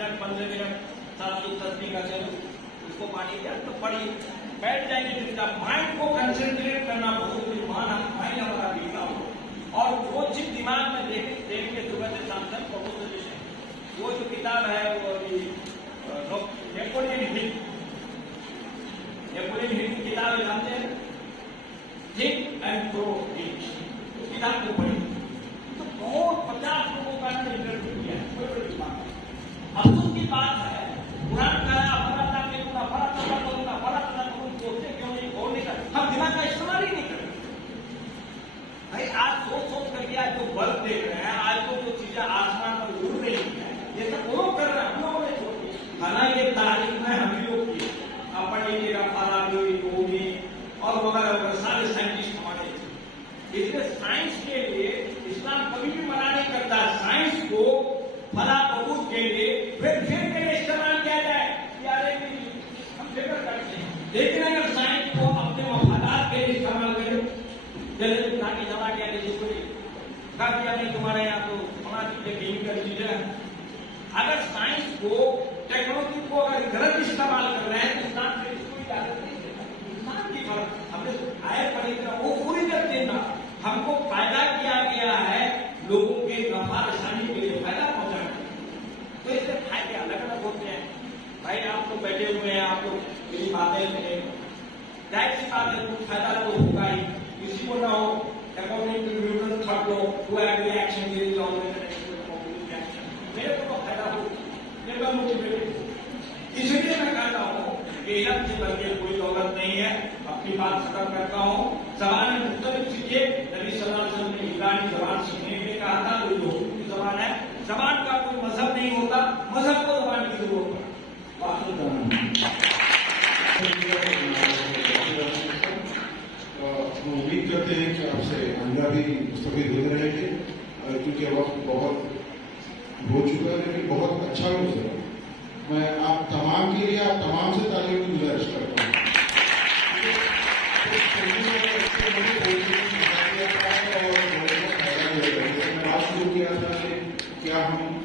Minute 15 minute ساتھ لوگ تصویر کرتے ہیں اس کو پانی دیا تو پڑھیے بیٹھ جائیں گے. مائنڈ کو کنسنٹریٹ کرنا بہت مائنڈ ہمارا بیتا ہو اور وہ چیز دماغ میں دیکھ کے صبح سے شام تک پروپوزیشن وہ جو کتاب ہے وہ نیپولین ہل کی کتاب جانتے ہیں تھنک اینڈ گرو ریچ اس کتاب کو پڑھی تو بہت 50 لوگوں کا انٹرویو کیا ہے. افسوس کی بات ہے قرآن کا ہم دماغ کا استعمال ہی نہیں کرتے. بھائی آج سوچ کر کے آج جو بلب دیکھ رہے ہیں آج جو چیزیں آسمان پر اڑ رہی ہیں یہ سب وہ کر رہے ہیں ہم لوگوں نے چھوڑ دیا. حالانکہ یہ تاریخ میں ہم لوگ کی پڑھیے گا فارابی رومی اور وغیرہ وغیرہ سارے سائنٹسٹ ہمارے. اس لیے سائنس کے لیے اسلام کبھی بھی منع نہیں کرتا سائنس کو فلاح بہبود کے لیے پھر استعمال کیا جائے یار ہم فکر کرتے ہیں. لیکن اگر سائنس کو اپنے مفادات کے لیے استعمال کرے جیسے پرانی دوا کیا جیسے کوئی کہا دیا نہیں تمہارے یہاں تو بنا چیزیں کیمیکل چیزیں. اگر سائنس کو ٹیکنالوجی کو اگر غلط استعمال کر رہے ہیں تو اسلام سے اس کو اجازت نہیں دیتا. اسلام کی فرق ہم نے آئے پڑھی طرح وہ پوری کر دینا ہم کو فائدہ کیا گیا ہے لوگوں کے نفع رسانی کے لیے فائدہ پہنچانے کے لیے. تو اس سے فائدے الگ الگ ہوتے ہیں. بھائی آپ لوگ بیٹھے ہوئے ہیں آپ لوگ میری باتیں سنیں ظاہر سی بات ہے کچھ فائدہ تو ہوگا ہی. کسی کو نہ ہو according to Newton third law to every action there is always an action. میرے کو فائدہ ہو میرا موٹیویٹ. اس لیے میں کہتا ہوں کہ علم سے بڑھ کے کوئی دولت نہیں ہے. اپنی بات ختم کرتا ہوں. زبانیں مختلف سیکھیے. نبی صلی اللہ علیہ وسلم نے عبرانی زبان سیکھنے کے کہا تھا جو اردو کی زبان ہے. زبان کا کوئی مذہب نہیں ہوتا مذہب کو زبان کی ضرورت ہے. ہم امید کرتے ہیں کہ آپ سے آئندہ بھی مستقبل دے رہے تھے کیونکہ وقت بہت ہو چکا ہے لیکن بہت اچھا گزرا. میں آپ تمام کے لیے آپ تمام سے تعلیم کی گزارش کرتا ہوں. بات شروع کیا تھا کہ کیا ہم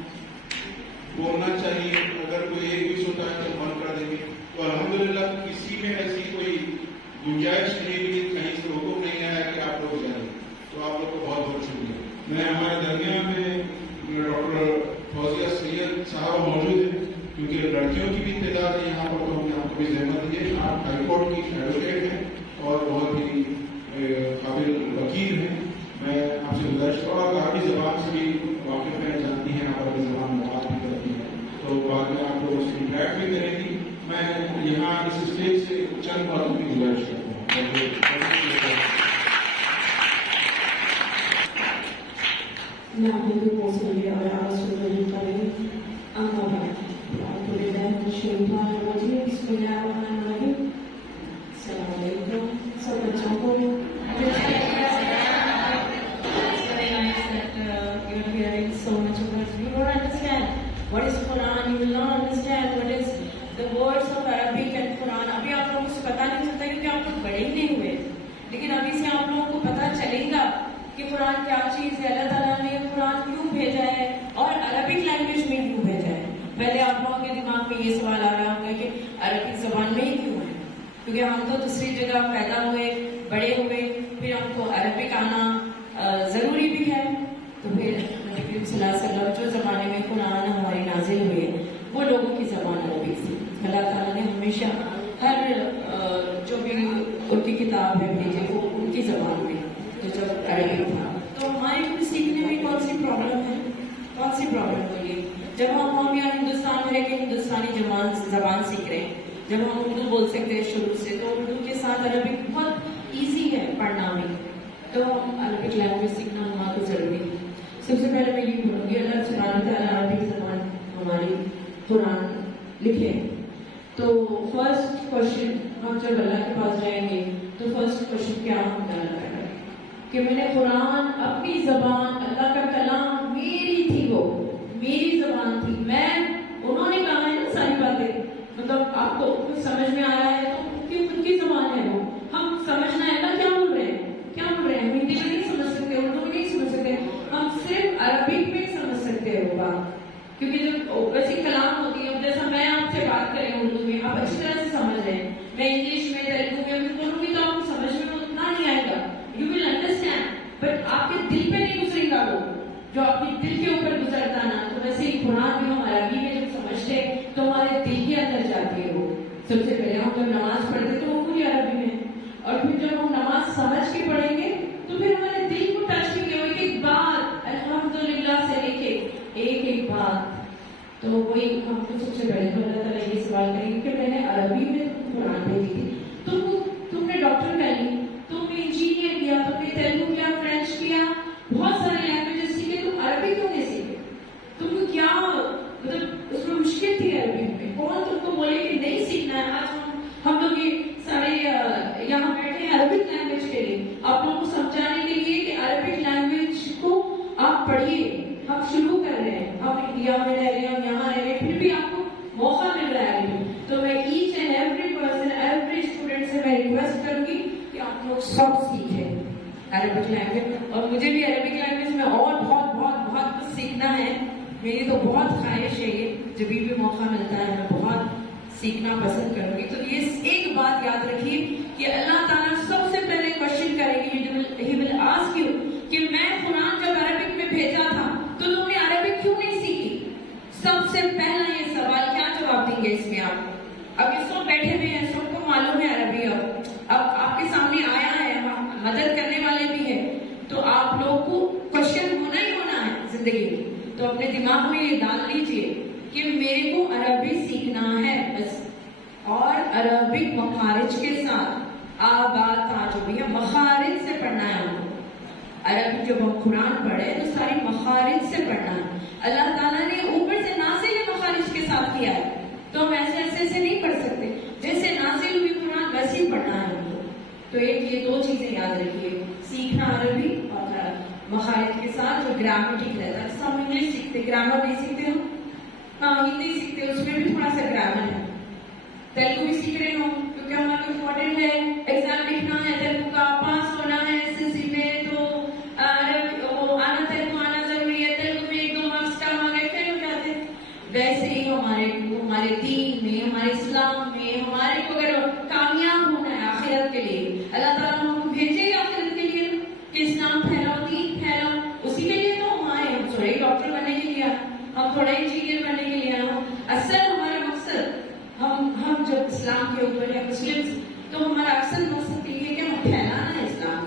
بولنا چاہیے اگر کوئی ایک بھی ہوتا ہے تو بند کر دیں گے تو الحمدللہ کسی میں ایسی کوئی گنجائش نہیں ہوئی کہیں سے حکم نہیں آیا کہ آپ لوگ جائیں. تو آپ لوگ کو بہت بہت شکریہ. میں ہمارے درمیان میں ڈاکٹر فوزیہ سید صاحب موجود ہیں کیونکہ لڑکیوں کی بھی تعداد ہے یہاں پر تو ہم نے آپ کو بھی زحمت دی ہے. آپ ہائی کورٹ کی ایڈوکیٹ ہیں اور بہت ہی قابل وکیل ہیں. میں آپ سے گزارش کروں آپ عربی زبان سے بھی واقف ہیں جانتی ہیں آپ عربی زبان میں بات بھی کرتی ہیں تو بعد میں آپ لوگوں سے انٹریکٹ بھی کریں گی. میں یہاں اس اسٹیج سے چند باتوں کی گزارش کرتا ہوں. سب بچوں کو so much of words. You don't understand what is Quran. You will not understand what is the words of Arabic and Quran. ابھی آپ لوگوں کو پتا نہیں چلتا کیونکہ آپ لوگ بڑے ہی نہیں ہوئے. لیکن ابھی سے آپ لوگوں کو پتا چلے گا کہ قرآن کیا چیز ہے. اللہ تعالیٰ نے قرآن کیوں بھیجا ہے اور عربک لینگویج میں کیوں بھیجا ہے. پہلے آپ لوگوں کے دماغ میں یہ سوال آ رہا ہوگا کہ عربک زبان میں ہی کیوں ہے. کیونکہ ہم تو دوسری جگہ پیدا ہوئے بڑے ہوئے پھر ہم کو عربک آنا ضروری بھی ہے. تو پھر نبی صلی اللہ علیہ وسلم جو زمانے میں قرآن ہماری نازل ہوئے وہ لوگوں کی زبان عربک تھی. اللہ تعالیٰ نے ہمیشہ ہر جو بھی ان کی کتاب ہے بھیجے وہ ان کی زبان میں تو جب عربک تھا تو ہمارے کو سیکھنے میں کون سی پرابلم ہے. کون سی پرابلم ہوئی ہے جب ہم یہاں ہندوستان میں رہ کے ہندوستانی زبان سیکھ رہے ہیں. جب ہم اردو بول سکتے ہیں شروع سے تو اردو کے ساتھ عربک بہت ایزی ہے پڑھنا بھی. تو عربک لینگویج سیکھنا ہمارا ضروری ہے. سب سے پہلے میں یہ بولوں گی اللہ سبحانہ وتعالیٰ عربک زبان ہماری قرآن لکھے. تو فرسٹ کوشچن ہم جب اللہ کے پاس جائیں گے تو فرسٹ کوشچن کیا ہم کرنا ہے کہ میں نے قرآن اپنی زبان اللہ کا کلام میری تھی وہ میری زبان تھی. میں انہوں نے کہا ہے نا ساری باتیں مطلب آپ کو سمجھ میں آ رہا ہے تو ان کی زبان ہے وہ. ہم سمجھنا ہے نا کیا بول رہے ہیں کیا بول رہے ہیں. ہندی میں نہیں سمجھ سکتے اردو میں نہیں سمجھ سکتے ہم صرف عربک میں سمجھ سکتے ہیں وہ بات. کیونکہ جب ویسے کلام ہوتا बात करें उर्दू में, आप अच्छी तरह से समझ रहे हैं, मैं इंग्लिश में तेलुगु में बोलूंगी तो आपको समझ में उतना नहीं आएगा, यू विल अंडरस्टैंड, बट आपके दिल पे नहीं गुजरेगा वो, जो आपके दिल के ऊपर गुजरता ना, तो वैसे ही कुरान भी हम अरबी में जब समझते तो हमारे दिल के अंदर जाती है वो। सबसे पहले हम जब नमाज पढ़ते तो वो पूरी अरबी में, और फिर जब हम नमाज समझ के पढ़ेंगे तो फिर हमारे दिल को टच करेंगे, एक एक बात अल्हम्दुलिल्लाह से लेके एक एक बात। तो वही हमको सबसे पहले तो अल्लाह ताला ये सवाल करेंगे कि मैंने अरबी में कुरान भेजी थी, तुमने डॉक्टर कर ली, तुमने इंजीनियर किया, तुमने तेलुगु किया, फ्रेंच किया, बहुत सारे लैंग्वेजेस सीखे, तुम अरबी क्यों नहीं सीखे? तुमको क्या मतलब उसमें मुश्किल थी अरबी में? कौन तुमको बोले कि नहीं सीखना है? आज हम लोग ये सारे यहाँ बैठे हैं अरबिक लैंग्वेज के लिए, आप लोगों को समझाने के लिए कि अरबिक लैंग्वेज को आप पढ़िए। हम शुरू कर रहे हैं, हम इंडिया में रह रहे हैं, हम यहाँ रह रहे हैं, फिर भी आपको मौका मिल रहा है। तो मैं each and every person, every student से मैं रिक्वेस्ट करूंगी कि आप लोग सब सीखें अरबिक लैंग्वेज, और मुझे भी अरबिक लैंग्वेज में और बहुत बहुत बहुत कुछ सीखना है। मेरी तो बहुत ख्वाहिश है, ये जब भी मौका मिलता है मैं बहुत सीखना पसंद करूंगी। तो ये एक बात याद रखिए कि अल्लाह ताला सबसे पहले क्वेश्चन करेंगे, ही विल आस्क यू कि मैं कुरान जब अरबिक में भेजा था तो तुमने अरबिक क्यों नहीं सीखी? सबसे पहला ये सवाल क्या जवाब देंगे इसमें आप? अब ये सब बैठे हुए हैं, सबको मालूम है अरबी, अब आपके सामने आया है, मदद करने वाले भी है, तो आप लोगों को क्वेश्चन होना ही होना है जिंदगी में। तो अपने दिमाग में ये डाल लीजिए कि मेरे को अरबी सीखना है बस, और अरबिक मखारिज के साथ आबाद ताजुबिया मखारिज से पढ़ना है हमको। अरबी जब हम कुरान पढ़े तो सारी मखारिज से पढ़ना है। अल्लाह ताला ने ऊपर से नाज़िल मखारिज के साथ किया है, तो हम ऐसे ऐसे नहीं पढ़ सकते, जैसे नाज़िल हुई कुरान वैसे ही पढ़ना है हमको। तो एक ये दो चीजें याद रखिए, सीखना अरबी और मखारिज के साथ जो ग्रामेटिक रहता है। हम इंग्लिश सीखते, ग्रामर नहीं सीखते हम, हाँ हिंदी सीखते, उसमें भी थोड़ा सा ग्रामर है। तेलुगु भी सीख रहे हो क्योंकि हमारा इम्पोर्टेंट है, एग्जाम लिखना है तेलुगु का, पास होना है एसएससी में, तो वो आना तेलुगु आना जरूरी है। तेलुगु में 1-2 मार्क्स कम आ गए फेल हो जाते। वैसे ही हमारे दीन में, हमारे इस्लाम में, हमारे को अगर कामयाब होना है आखिरत के लिए, अल्लाह ताला हमको भेजे आखिरत के लिए कि इस्लाम फैलाओ, दीन फैलाओ, उसी के लिए तो हम आए। हम थोड़ा ही डॉक्टर बनने के लिए, हम थोड़ा इंजीनियर बनने के लिए, असल हमारा मकसद, हम जब इस्लाम के ऊपर या मुस्लिम, तो हमारा असल मकसद ये है कि हम फैलाना है इस्लाम।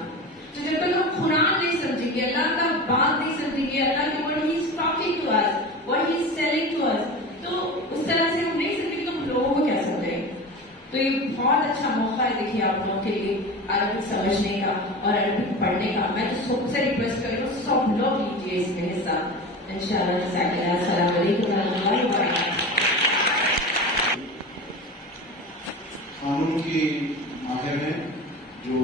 तो जब तक हम कुरान नहीं समझेंगे, अल्लाह का बात नहीं समझेंगे, अल्लाह की what he is talking to us, what he is telling to us, तो उस तरह से हम नहीं समझेंगे तो हम लोगों को क्या समझेंगे। तो ये बहुत अच्छा मौका है देखिए आप लोगों के लिए अरबिक समझने का और अरबिक पढ़ने का। मैं तो सबसे रिक्वेस्ट कर रही हूँ सब लोग लीजिए इसमें हिस्सा इंशाअल्लाह। अस्सलाम वालेकुम रहमतुल्लाहि व बरकातहू। कानून की माहिर है जो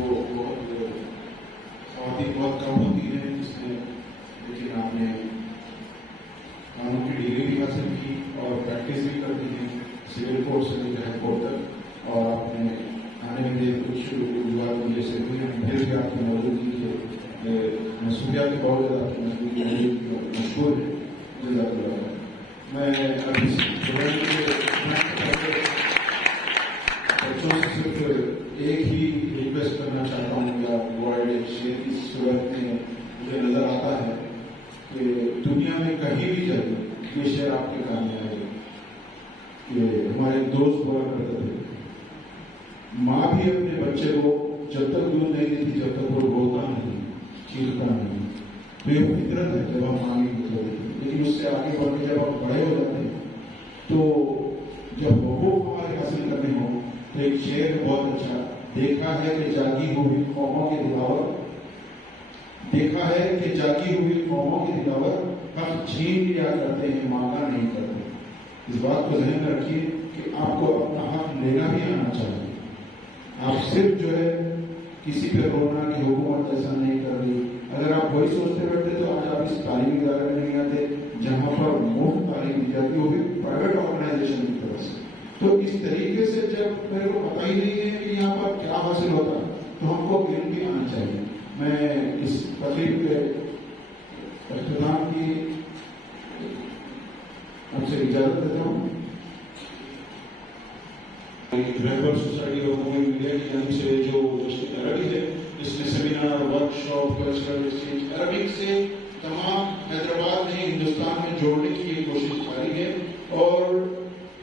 खवातीन बहुत कम होती है इसमें, लेकिन आपने कानून की डिग्री भी हासिल की और प्रैक्टिस भी करती है सिविल कोर्ट से लेकर हाई कोर्ट तक, और आपने आने में कुछ गुजरात में जैसे फिर भी आपकी मौजूदगी के मसूलियात बहुत ज़्यादा आपकी मजबूत मशहूर है। मैं अभी बच्चों से सिर्फ एक ही रिक्वेस्ट करना चाहता हूँ या वर्ड शेर की सूरत में मुझे नजर आता है कि दुनिया में कहीं भी जगह ये शेर आपके काम में आए कि हमारे दोस्त हुआ करते थे, माँ भी अपने बच्चे को जब तक दूध नहीं देती जब तक वो रोता नहीं, चीखता नहीं। तो ये फितरत है जब हम मांगे होते हैं, लेकिन उससे आगे बढ़ के जब आप बड़े हो जाते हैं तो जब हकूक हमारे हासिल करने हो तो एक शेर बहुत अच्छा, देखा है कि जागी हुई कौमों के दिलावर, देखा है कि जागी हुई कौमों के दिलावर हक छीन लिया करते हैं, मांगा नहीं करते। इस बात को ध्यान रखिए कि आपको अपना हक लेना भी आना चाहिए। आप सिर्फ जो है किसी पे रोना कि हुकूमत ऐसा नहीं कर रही, अगर आप वही सोचते बैठते तो आज आप इस तालीमी इदारे में नहीं आते जहां पर मुफ्त तालीम दी जाती है, वो भी प्राइवेट ऑर्गेनाइजेशन की तरफ से। तो इस तरीके से जब मेरे को पता ही नहीं है कि यहाँ पर क्या हासिल होता है तो हमको इल्म भी आना चाहिए। मैं इस तकरीब के इख्तिताम की आपसे इजाजत देता हूँ। रहबर सोसाइटी और मूविंग मीडिया की जानिब से जो अरबी है, जिसमें seminar, workshop, cultural exchange Arabic से तमाम हैदराबाद में, हिंदुस्तान में जोड़ने की ये कोशिश जारी है। और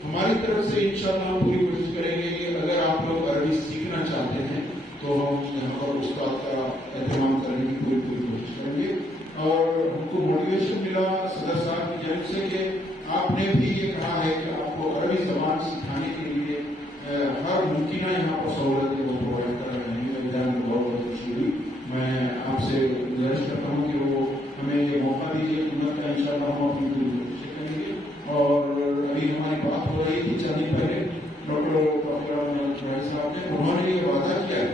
हमारी तरफ से इंशाल्लाह हम पूरी कोशिश करेंगे कि अगर आप लोग अरबी सीखना चाहते हैं तो हम यहाँ पर उस्ताद का एहतमाम करने की पूरी कोशिश करेंगे। और हमको मोटिवेशन मिला सदर साहब की जानिब से कि आपने भी ये कहा है कि आपको अरबी जबान सिखाने के लिए हर मुमकिन यहाँ पर सहूलत वो प्रोवाइड कर रहे हैं। बहुत बहुत खुशी हुई। मैं आपसे गुजारिश करता हूँ कि वो हमें ये मौका दीजिए, उन्नत का इंशाल्लाह हम अपनी पूरी कोशिश करेंगे। और अभी हमारी बात हो रही थी चंद दिन पहले डॉक्टर साहब ने, उन्होंने ये वादा किया है,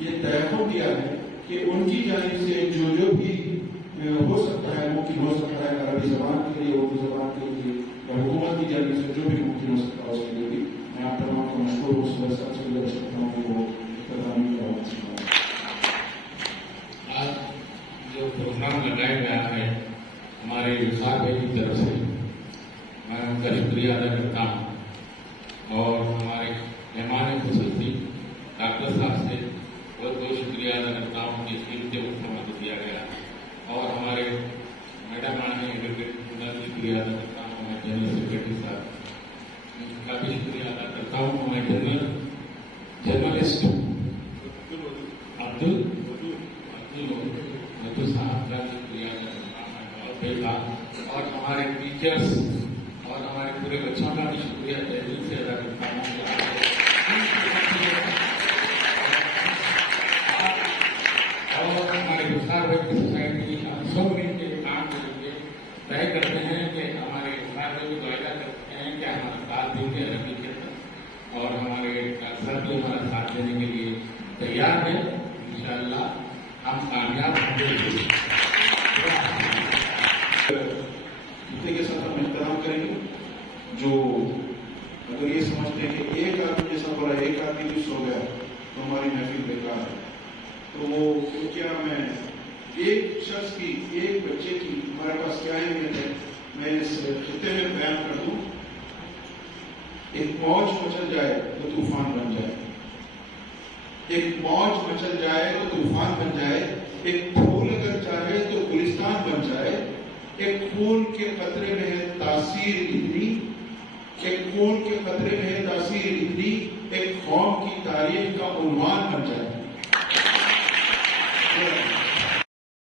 ये तय हो किया है कि उनकी जानिब से जो भी हो सकता है, मुमकिन हो सकता है अरबी जबान के लिए, उर्दू जबान के लिए या हुकूमत की जानिब से जो भी मुमकिन हो सकता है उसके लिए भी मैं आप तमाम को मशहूर उस वजह से गुजारिश करता हूँ कि वो इक़्तिदामी का आज जो प्रोग्राम लगाया गया है हमारे विशाल भाई की तरफ से, मैं उनका शुक्रिया अदा करता हूँ। और हमारे मेहमान खुसूसी डॉक्टर साहब से बहुत बहुत शुक्रिया अदा करता हूँ कि कीमती वक्त हमें दिया गया। और हमारे मैडम आने एडवोकेट उनका भी शुक्रिया अदा करता हूँ। हमारे जनरल सेक्रेटरी साहब उनका भी शुक्रिया अदा करता हूँ। हमारे जर्नलिस्ट अब्दुल साहब का शुक्रिया अदा करता हूँ। और हमारे टीचर्स और हमारे पूरे बच्चों का भी शुक्रिया दिल से अदा करता हूँ। और हमारे विस्तार व्यक्ति सोसाइटी सब मिलकर काम करेंगे, तय करते हैं कि हमारे विस्तार भी वायदा करते हैं कि हमारा साथ देंगे अरबी के अंदर, और हमारे सर भी हमारा साथ देने के लिए तैयार है। इंशाअल्लाह हम कामयाब होंगे। के साथ हम एहतराम करेंगे। जो अगर ये समझते हैं कि एक आदमी जैसा बोला, एक आदमी भी सो गया तो हमारी महफिल बेकार है, तो वो क्या मैं एक शख्स की, एक बच्चे की हमारे पास क्या अहमियत है, मैं इस खिते में बयान कर दूं। एक मौज मचल जाए तो तूफान बन जाए, एक मौज मचल जाए तो तूफान बन जाए, एक फूल अगर चाहे तो गुलिस्तान बन जाए, एक खून के कतरे में है तासीर इतनी, एक खून के कतरे में है तासीर इतनी।